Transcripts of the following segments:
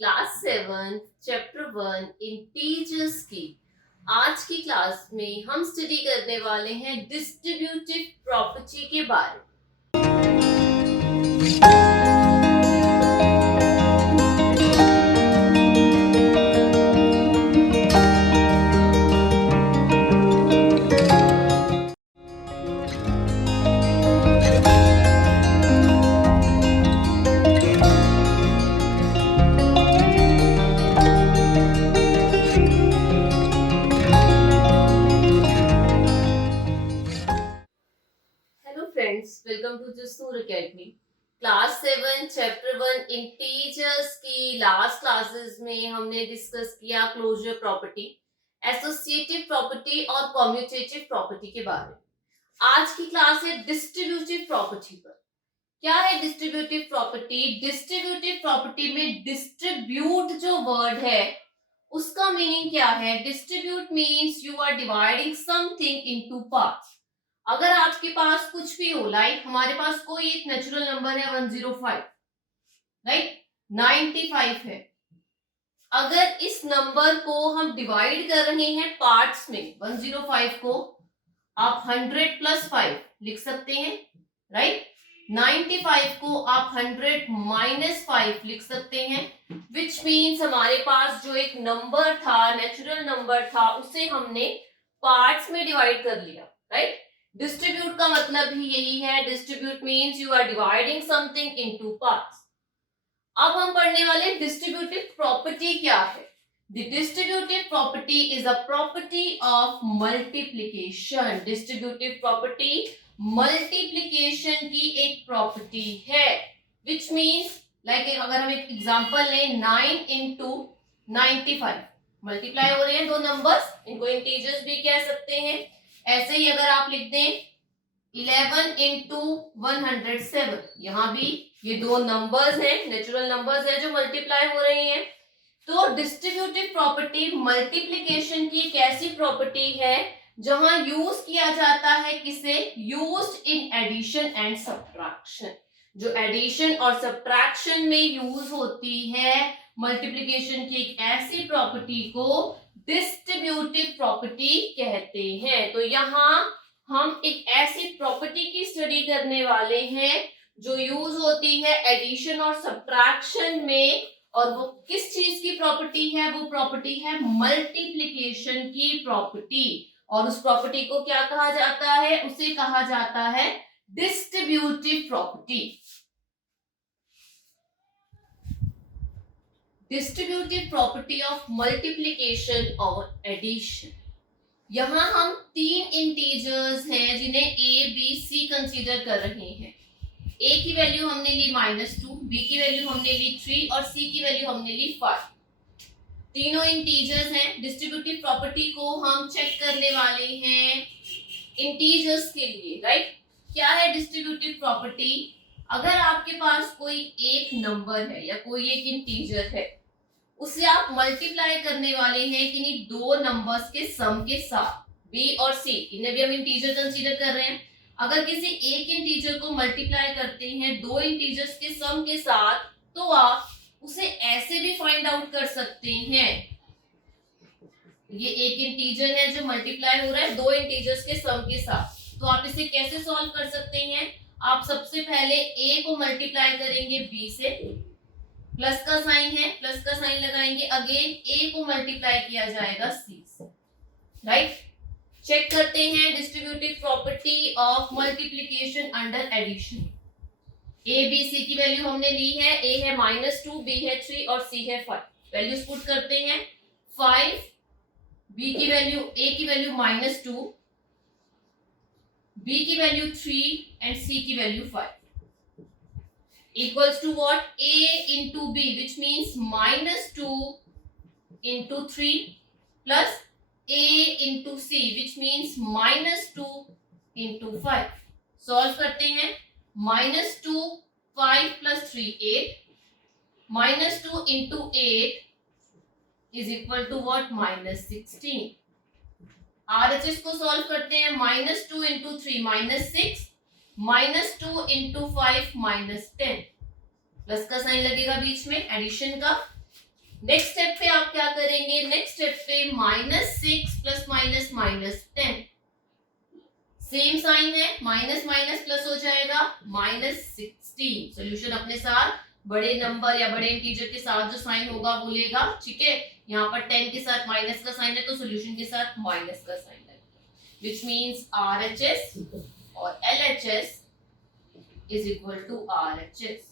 Class 7 chapter 1 integers की आज की क्लास में हम स्टडी करने वाले हैं डिस्ट्रीब्यूटिव प्रॉपर्टी के बारे में। Friends, welcome to Jasur academy. Class 7 chapter 1 integers की लास्ट क्लासेस में हमने डिस्कस किया क्लोजर प्रॉपर्टी, एसोसिएटिव प्रॉपर्टी और कम्यूटेटिव प्रॉपर्टी के बारे में। आज की क्लास है डिस्ट्रीब्यूटिव प्रॉपर्टी पर। क्या है डिस्ट्रीब्यूटिव प्रॉपर्टी? डिस्ट्रीब्यूटिव प्रॉपर्टी में डिस्ट्रीब्यूट जो वर्ड है उसका मीनिंग क्या है? Distribute means you are dividing something into parts. अगर आपके पास कुछ भी हो, लाइक हमारे पास कोई एक नेचुरल नंबर है 105, राइट, 95 है। अगर इस नंबर को हम डिवाइड कर रहे हैं पार्ट्स में, 105 को आप 100 प्लस 5 लिख सकते हैं, राइट। 95 को आप 100 माइनस 5 लिख सकते हैं, विच मीन्स हमारे पास जो एक नंबर था, नेचुरल नंबर था, उसे हमने पार्ट्स में डिवाइड कर लिया, राइट। डिस्ट्रीब्यूट का मतलब ही यही है। Distribute means you are dividing something into parts. अब हम पढ़ने वाले डिस्ट्रीब्यूटिव प्रॉपर्टी क्या है। The distributive property is a property of multiplication. Distributive property multiplication की एक प्रॉपर्टी है, विच मीन्स लाइक अगर हम एक एग्जांपल लें, 9 इंटू 95 मल्टीप्लाई हो रहे हैं दो नंबर्स, इनको इंटीजर्स भी कह सकते हैं। ऐसे ही अगर आप लिख दें 11 इंटू 107, यहां भी ये दो नंबर्स हैं, नेचुरल नंबर्स हैं जो मल्टीप्लाई हो रहे हैं। तो डिस्ट्रीब्यूटिव प्रॉपर्टी मल्टीप्लिकेशन की एक ऐसी प्रॉपर्टी है जहां यूज किया जाता है किसे? Used in addition and subtraction. जो एडिशन और सब्ट्रैक्शन में यूज होती है मल्टीप्लिकेशन की एक ऐसी प्रॉपर्टी को डिस्ट्रीब्यूटिव प्रॉपर्टी कहते हैं। तो यहाँ हम एक ऐसी प्रॉपर्टी की स्टडी करने वाले हैं जो यूज होती है एडिशन और सब्ट्रैक्शन में, और वो किस चीज की प्रॉपर्टी है? वो प्रॉपर्टी है मल्टीप्लिकेशन की प्रॉपर्टी। और उस प्रॉपर्टी को क्या कहा जाता है? उसे कहा जाता है distributive property. Distributive property of multiplication और एडिशन। यहां हम तीन इंटीजर्स हैं जिन्हें ए बी सी कंसीडर कर रहे हैं। ए की वैल्यू हमने ली -2, बी की वैल्यू हमने ली 3 और सी की वैल्यू हमने ली 5। तीनों इंटीजर्स हैं। डिस्ट्रीब्यूटिव प्रॉपर्टी को हम चेक करने वाले हैं इंटीजर्स के लिए, राइट। क्या है डिस्ट्रीब्यूटिव प्रॉपर्टी? अगर आपके पास कोई एक नंबर है या कोई एक इंटीजर है, उसे आप मल्टीप्लाई करने वाले हैं किन्हीं दो नंबर्स के सम के साथ, बी और सी, इन्हें भी हम इंटीजर कंसीडर कर रहे हैं। अगर किसी एक इंटीजर को मल्टीप्लाई करते हैं दो इंटीजर्स के सम के साथ, तो आप उसे ऐसे भी फाइंड आउट कर सकते हैं। ये एक इंटीजर है जो मल्टीप्लाई हो रहा है दो इंटीजर्स के सम के साथ, तो आप इसे कैसे सॉल्व कर सकते हैं? आप सबसे पहले ए को मल्टीप्लाई करेंगे बी से, प्लस का साइन है, प्लस का साइन लगाएंगे, अगेन ए को मल्टीप्लाई किया जाएगा सी से, राइट। चेक करते हैं distributive property of multiplication under addition. A B C की वैल्यू हमने ली है, ए है -2, बी है 3 और सी है 5। वैल्यूज पुट करते हैं। 5, बी की वैल्यू, ए की वैल्यू -2, बी की वैल्यू 3 एंड सी की value 5 equals to what? A into B, which means -2 into 3 plus A into C, which means -2 into 5. Solve करते हैं। -2, 5 plus 3, 8. -2 into 8 is equal to what? -16. RHS को solve करते हैं। -2 into 3, -6. -2 into 5, -10। Plus का sign लगेगा बीच में addition का। Next step पे आप क्या करेंगे, नेक्स्ट स्टेप पे -6 प्लस माइनस -10, सेम साइन है, माइनस माइनस प्लस हो जाएगा -16। सोल्यूशन अपने साथ बड़े नंबर या बड़े इंटीजर के साथ जो साइन होगा वो लेगा, ठीक है। यहाँ पर 10 के साथ माइनस का साइन है तो सोल्यूशन के साथ माइनस का साइन लगेगा, विच मीन्स RHS और LHS is equal to RHS।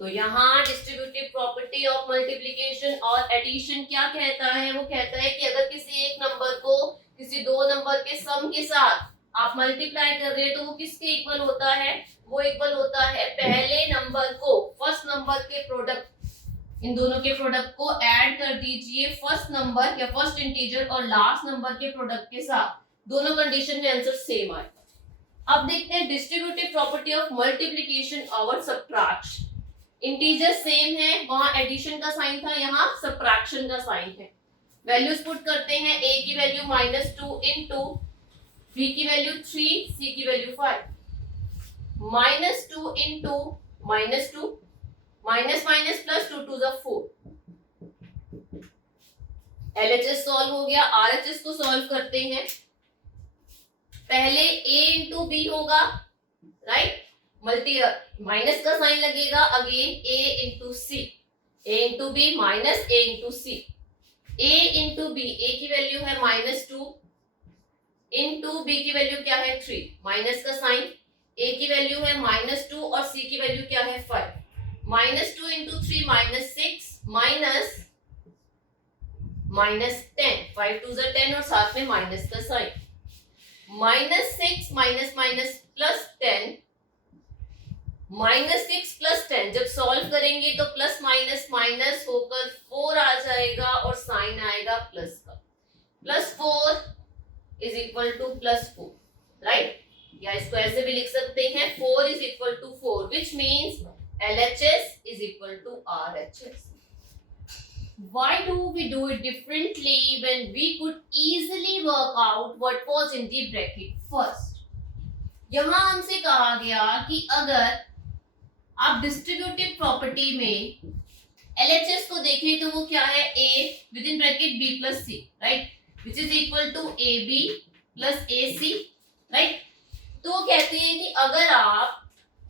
तो यहाँ डिस्ट्रीब्यूटिव प्रॉपर्टी ऑफ मल्टीप्लिकेशन और एडिशन क्या कहता है, वो कहता है कि अगर किसी एक नंबर को किसी दो नंबर के सम के साथ आप मल्टीप्लाई कर रहे हैं तो वो किसके इक्वल होता है, वो इक्वल होता है पहले नंबर को फर्स्ट नंबर के प्रोडक्ट, इन दोनों के प्रोडक्ट को ऐड कर दीजिए फर्स्ट नंबर या फर्स्ट इंटीजर और लास्ट नंबर के प्रोडक्ट के साथ, दोनों कंडीशन में आंसर सेम आएगा। अब देखते हैं डिस्ट्रीब्यूटिव प्रॉपर्टी ऑफ मल्टीप्लिकेशन और सब्ट्रैक्शन। इंटीजर सेम है, वहां एडिशन का साइन था, यहाँ सब्ट्रैक्शन का साइन है। वैल्यूज पुट करते हैं, a की वैल्यू -2 इंटू b की वैल्यू 3, c की value 5, -2 into -2, minus minus plus 2 2 4। LHS solve हो गया, RHS को सॉल्व करते हैं। पहले a इंटू बी होगा, राइट, मल्टी माइनस का साइन लगेगा, again a into C, a into B minus a into C, a into B, a की वैल्यू है -2 इंटू b की वैल्यू क्या है 3, माइनस का साइन, a की वैल्यू है -2 और c की वैल्यू क्या है 5, -2 इंटू 3 -6 -10, 5 2 10 और साथ में माइनस का sign, -6 minus minus plus 10, -6 plus 10 जब सॉल्व करेंगे तो प्लस माइनस माइनस होकर 4 आ जाएगा और साइन आएगा प्लस का, +4 इज इक्वल टू +4, राइट, या इसको ऐसे भी लिख सकते हैं 4 is equal to 4, which means LHS is equal to RHS. Why do we do it differently when we could easily work out what was in the bracket first? यहाँ हमसे कहा गया कि अगर आप डिस्ट्रीब्यूटिव प्रॉपर्टी में LHS को देखें तो वो क्या है, A within bracket B plus C, right, which is equal to AB plus AC, right. तो वो कहते हैं कि अगर आप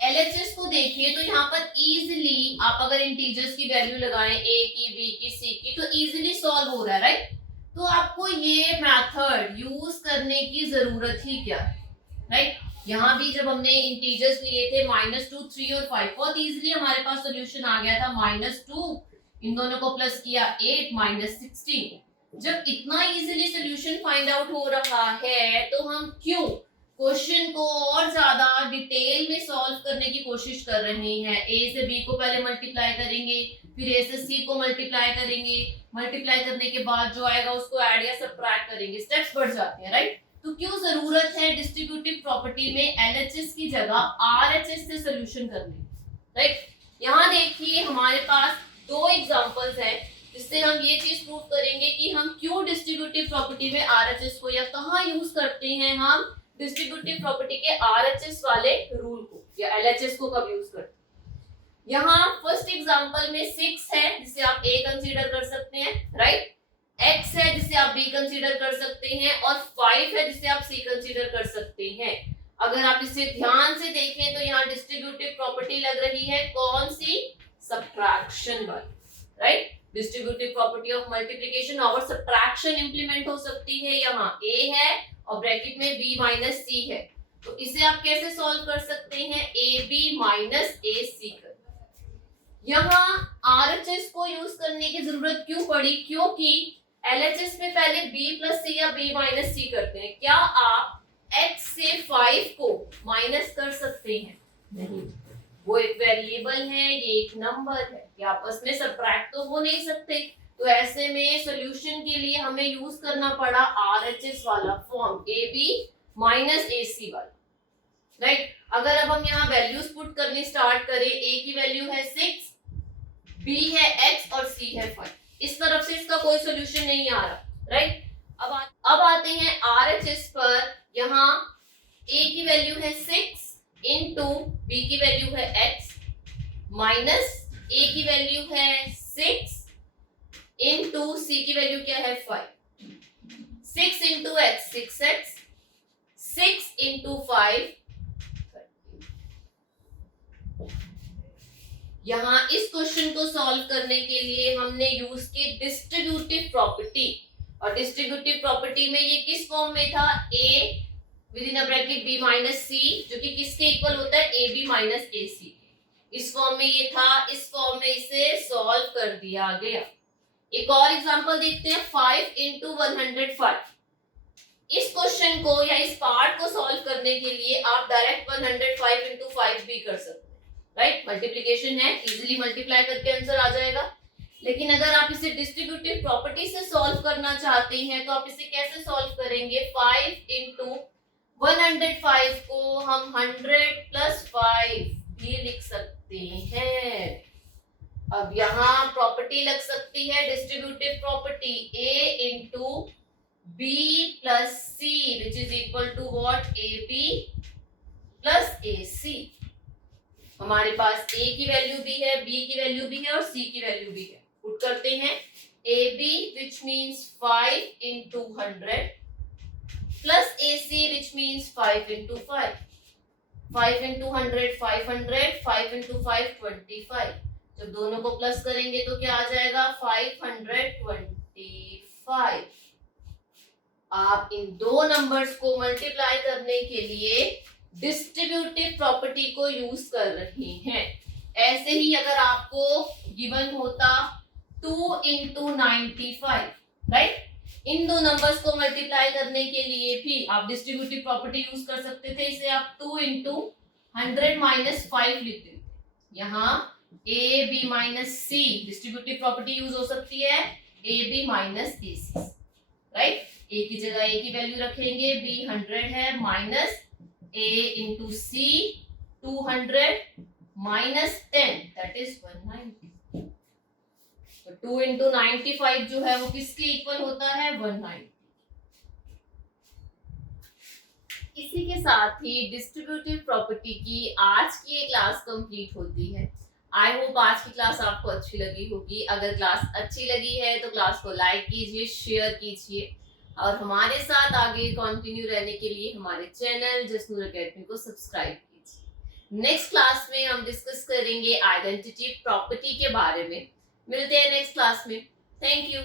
LHS को देखिए तो यहाँ पर इजीली आप अगर इंटीजर्स की वैल्यू लगाएं A की, B की, C की, तो इजीली सॉल्व हो रहा है, राइट। तो आपको ये मेथड यूज करने की जरूरत ही क्या है, राइट। यहाँ भी जब हमने इंटीजर्स लिए थे -2 3 और 5, बहुत इजीली हमारे पास सोल्यूशन आ गया था, -2 इन दोनों को प्लस किया 8 -16। जब इतना इजीली सोल्यूशन फाइंड आउट हो रहा है तो हम क्यों क्वेश्चन को और ज्यादा डिटेल में सॉल्व करने की कोशिश कर रहे हैं। A से B को पहले मल्टीप्लाई करेंगे, फिर A से C को मल्टीप्लाई करेंगे, मल्टीप्लाई करने के बाद जो आएगा उसको ऐड या सब्ट्रैक्ट करेंगे, स्टेप्स बढ़ जाते हैं, राइट। तो क्यों जरूरत है डिस्ट्रीब्यूटिव प्रॉपर्टी में LHS की जगह RHS से सोल्यूशन करने, राइट। यहाँ देखिए हमारे पास दो एग्जांपल्स हैं जिससे हम ये चीज प्रूव करेंगे कि हम क्यों डिस्ट्रीब्यूटिव प्रॉपर्टी में RHS को या कहाँ यूज करते हैं हम डिस्ट्रीब्यूटिव प्रॉपर्टी के RHS वाले रूल को या LHS को कब यूज करते हैं। यहाँ फर्स्ट एग्जांपल में 6 है जिसे आप A कंसीडर कर सकते हैं, राइट, X है जिसे आप B कंसीडर कर सकते हैं और 5 है जिसे आप C कंसीडर कर सकते हैं। अगर आप इसे ध्यान से देखें तो यहाँ डिस्ट्रीब्यूटिव प्रॉपर्टी लग रही है कौन सी, सब्ट्रैक्शन वाली, right. Distributive property of multiplication और सब्ट्रैक्शन इंप्लीमेंट हो सकती है। यहाँ A है और ब्रैकेट में B माइनस C है, तो इसे आप कैसे सॉल्व कर सकते हैं, AB माइनस AC कर। यहाँ RHS को यूज करने की जरूरत क्यों पड़ी, क्योंकि LHS में पहले B प्लस C या B माइनस C करते हैं। क्या आप X से 5 को माइनस कर सकते हैं, नहीं, वो एक वेरिएबल है, ये एक नंबर है, ये आपस में सब्ट्रैक्ट तो हो नहीं सकते। तो ऐसे में सॉल्यूशन के लिए हमें यूज करना पड़ा RHS वाला फॉर्म, AB माइनस AC वाला, राइट। अगर अब हम यहाँ वैल्यूज पुट करनी स्टार्ट करें, A की वैल्यू है 6, B है X और C है 5, इस तरफ से इसका कोई सॉल्यूशन नहीं आ रहा, राइट। अब आते हैं RHS पर। यहाँ A की वैल्यू है 6 इंटू B की वैल्यू है X माइनस A की वैल्यू है 6 इनटू c की वैल्यू क्या है 5, 6 इंटू x 6x, 6 इंटू 5 यहाँ इस क्वेश्चन को सॉल्व करने के लिए हमने यूज की डिस्ट्रीब्यूटिव प्रॉपर्टी, और डिस्ट्रीब्यूटिव प्रॉपर्टी में ये किस फॉर्म में था, a with in a bracket b minus c, जो कि किसके इक्वल होता है ab माइनस ac, इस फॉर्म में ये था, इस फॉर्म में इसे सॉल्व कर दिया गया। एक और एग्जांपल देखते हैं, 5 इंटू 105। इस क्वेश्चन को या इस पार्ट को सॉल्व करने के लिए आप डायरेक्ट 105 इंटू 5 भी कर सकते हैं, राइट, मल्टीप्लीकेशन है, इजीली मल्टीप्लाई करके आंसर आ जाएगा। लेकिन अगर आप इसे डिस्ट्रीब्यूटिव प्रॉपर्टी से सॉल्व करना चाहते हैं तो आप इसे कैसे सॉल्व करेंगे, 5 इंटू 105 को हम 100 प्लस 5 भी लिख सकते हैं। अब यहाँ प्रॉपर्टी लग सकती है distributive property, a into b plus c which is equal to what, ab plus ac। हमारे पास a की वैल्यू भी है, b की वैल्यू भी है और c की वैल्यू भी है। पुट करते हैं, ab which means 5 into 100 plus ac which means 5 into 5, 5 into 100 500, 5 into 5 25। जब दोनों को प्लस करेंगे तो क्या आ जाएगा, 525। आप इन दो नंबर्स को मल्टीप्लाई करने के लिए डिस्ट्रीब्यूटिव प्रॉपर्टी को यूज कर रहे हैं। ऐसे ही अगर आपको गिवन होता 2 इंटू 95, राइट, इन दो नंबर्स को मल्टीप्लाई करने के लिए भी आप डिस्ट्रीब्यूटिव प्रॉपर्टी यूज कर सकते थे। इसे आप 2 इंटू 100 माइनस 5 लिखते थे। यहाँ A B minus C distributive property use हो सकती है, A B minus A C, right. A की जगह ए की वैल्यू रखेंगे, बी 100 है, minus A into C 200 minus 10 that is 190। तो 2 इंटू 95 जो है वो किसके इक्वल होता है, 190। इसी के साथ ही डिस्ट्रीब्यूटिव प्रॉपर्टी की आज की ये क्लास कंप्लीट होती है। आई होप आज की क्लास आपको अच्छी लगी होगी। अगर क्लास अच्छी लगी है तो क्लास को लाइक कीजिए, शेयर कीजिए और हमारे साथ आगे कंटिन्यू रहने के लिए हमारे चैनल जसनूर एकेडमी को सब्सक्राइब कीजिए। नेक्स्ट क्लास में हम डिस्कस करेंगे आइडेंटिटी प्रॉपर्टी के बारे में। मिलते हैं नेक्स्ट क्लास में। Thank you.